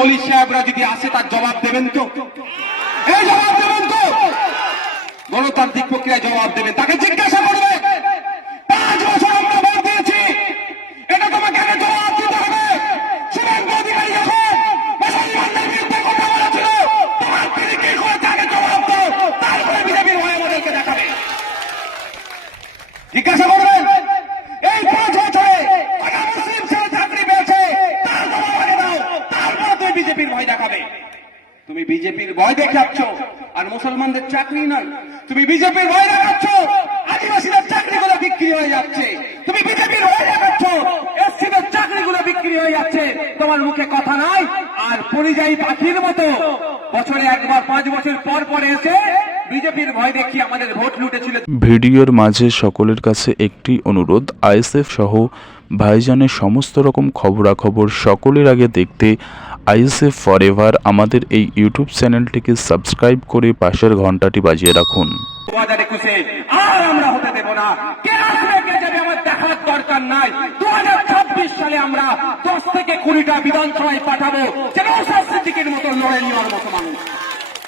মলি সাহেবরা যদি আসে তার জবাব দেবেন তো? এই জবাব দেবেন তো? গণতান্ত্রিক প্রক্রিয়ায় জবাব দেবেন। তাকে জিজ্ঞাসা করবে 5 বছর আমরা ভোট দিয়েছি, এটা তোমাকে আগে জবাব দিতে হবে। শুভেন্দু অধিকারী যখন মুসলমানদের বিরুদ্ধে কথা বলেছিল, তোমার তিনি কি করেছে আগে জবাব দাও, তারপরে বিজেপির ভয় আমাদেরকে দেখাবে। জিজ্ঞাসা করবেন এই 5 বছরে কটা মুসলিম ছেলে চাকরি পেয়েছে, তার জবাব আগে দাও, তারপরে তুমি বিজেপির ভয় দেখাবে। তুমি বিজেপির ভয় দেখাচ্ছ আর মুসলমানদের চাকরি নয়। তুমি বিজেপির ভয় দেখাচ্ছ, আদিবাসীদের চাকরিগুলো বিক্রি হয়ে যাচ্ছে। তুমি বিজেপির ভয় দেখাচ্ছ, এসসিদের চাকরিগুলো বিক্রি হয়ে যাচ্ছে। তোমার মুখে কথা নাই, আর পরিযায়ী পাখির মতো বছরে একবার 5 বছর পর পর এসে বিজেপির ভয় দেখিয়ে আমাদের ভোট লুটেছিল। ভিডিওর মাঝে সকলের কাছে একটি অনুরোধ, আইএসএফ সহ ভাইজানের সমস্ত রকম খবরাখবর সকলের আগে দেখতে আইএসএফ ফরএভার আমাদের এই ইউটিউব চ্যানেলটিকে সাবস্ক্রাইব করে পাশের ঘন্টাটি বাজিয়ে রাখুন। 2021 আর আমরা হতে দেব না। কে আসবে কে যাবে আমার দেখার দরকার নাই। 2026 সালে আমরা 10 থেকে 20টা বিধানসভায় পাঠাবো, যেন সিদ্দিকের মতো লড়ে নেওয়ার মতো মানুষ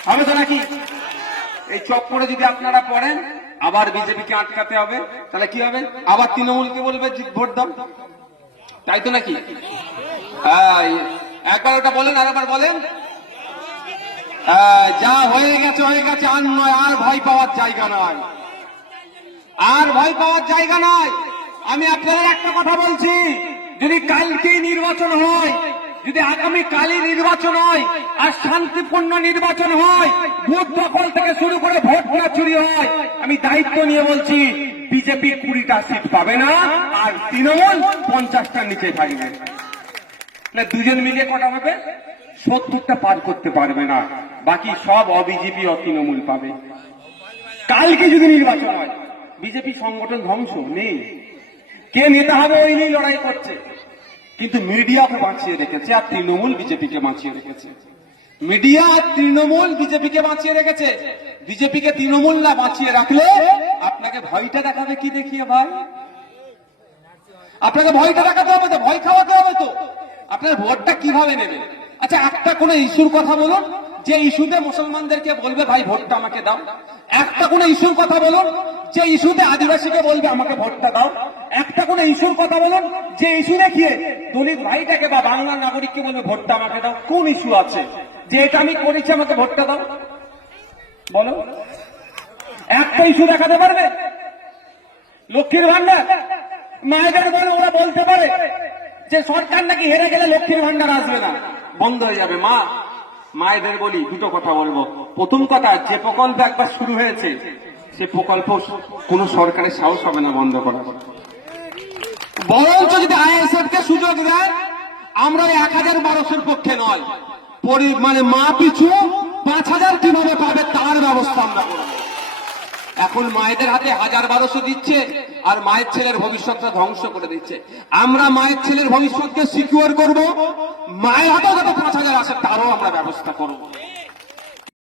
হবে তো নাকি? এই চক্করে যদি আপনারা পড়েন, আবার বিজেপিকে আটকাতে হবে, তাহলে কি হবে? আবার তৃণমূলকে বলবে ভোট দাও, তাই তো নাকি? একবার ওটা বলেন, আর একবার বলেন। যা হয়ে গেছে হয়ে গেছে, আর নয়, আর ভয় পাওয়ার জায়গা নয়, আর ভয় পাওয়ার জায়গা নয়। আমি আপনাদের একটা কথা বলছি, যদি কালকেই নির্বাচন হয়, যদি আগামী কালই নির্বাচন হয় আর শান্তিপূর্ণ নির্বাচন হয়, ভোট দখল থেকে শুরু করে ভোট না চুরি হয়, আমি দায়িত্ব নিয়ে বলছি বিজেপি 20টা সিট পাবে না আর তৃণমূল 50টার নিচে থাকবে। দুজন মিলিয়ে কটা হবে? 70টা পার করতে পারবে না, বাকি সব অবিজেপি ও তৃণমূল পাবে। কালকে যদি নির্বাচন হয়, বিজেপি সংগঠন ধ্বংস নেই, কে নেতা হবে ওই নিয়ে লড়াই করছে, কিন্তু মিডিয়াকে বাঁচিয়ে রেখেছে আর তৃণমূল বিজেপিকে বাঁচিয়ে রেখেছে। মিডিয়া আর তৃণমূল বিজেপিকে বাঁচিয়ে রেখেছে। বিজেপিকে তৃণমূল না বাঁচিয়ে রাখলে আপনাকে ভয়টা দেখাবে কি দেখিয়ে ভাই? আপনাকে ভয়টা দেখাতে হবে তো, ভয় খাওয়াতে হবে তো। আপনার ভোটটা কিভাবে নেবে? আচ্ছা, একটা কোন ইস্যুর কথা বলুন যে ইস্যুতে মুসলমানদেরকে বলবে ভাই ভোটটা আমাকে দাও। একটা কোন ইস্যুর কথা বলুন যে ইস্যুতে আদিবাসীকে বলবে আমাকে ভোটটা দাও। একটা কোন ইস্যুর কথা বলুন যে ইস্যু দেখিয়ে দলিত ভাইটাকে বা বাংলা নাগরিককে বলবে ভোটটা আমাকে দাও। কোন ইস্যু আছে যে এটা আমি করেছি আমাকে ভোটটা দাও? বলো, একটা ইস্যু দেখাতে পারবে? লক্ষ্মীর ভান্ডার, মায়েদের বলে ওরা বলতে পারে যে সরকার নাকি হেরে গেলে লক্ষ্মীর ভান্ডার আসবে না, বন্ধ হয়ে যাবে। মায়েদের বলি দুটো কথা বলবো। প্রথম কথা, যে প্রকল্প একবার শুরু হয়েছে সে প্রকল্প কোন সরকারের সাহস হবে না বন্ধ করা। বরঞ্চ যদি আইএসএফ কে সুযোগ দেয়, আমরা 1012-এর পক্ষে নয়, মানে মা পিছু 5000 কিভাবে পাবে তার ব্যবস্থা আমরা করব। এখন মায়েদের হাতে 1000-1200 দিচ্ছে আর মায়ের ছেলের ভবিষ্যৎটা ধ্বংস করে দিচ্ছে। আমরা মায়ের ছেলের ভবিষ্যৎকে সিকিউর করব, মায়ের হাতে যাতে 5000 আসে তারও আমরা ব্যবস্থা করব।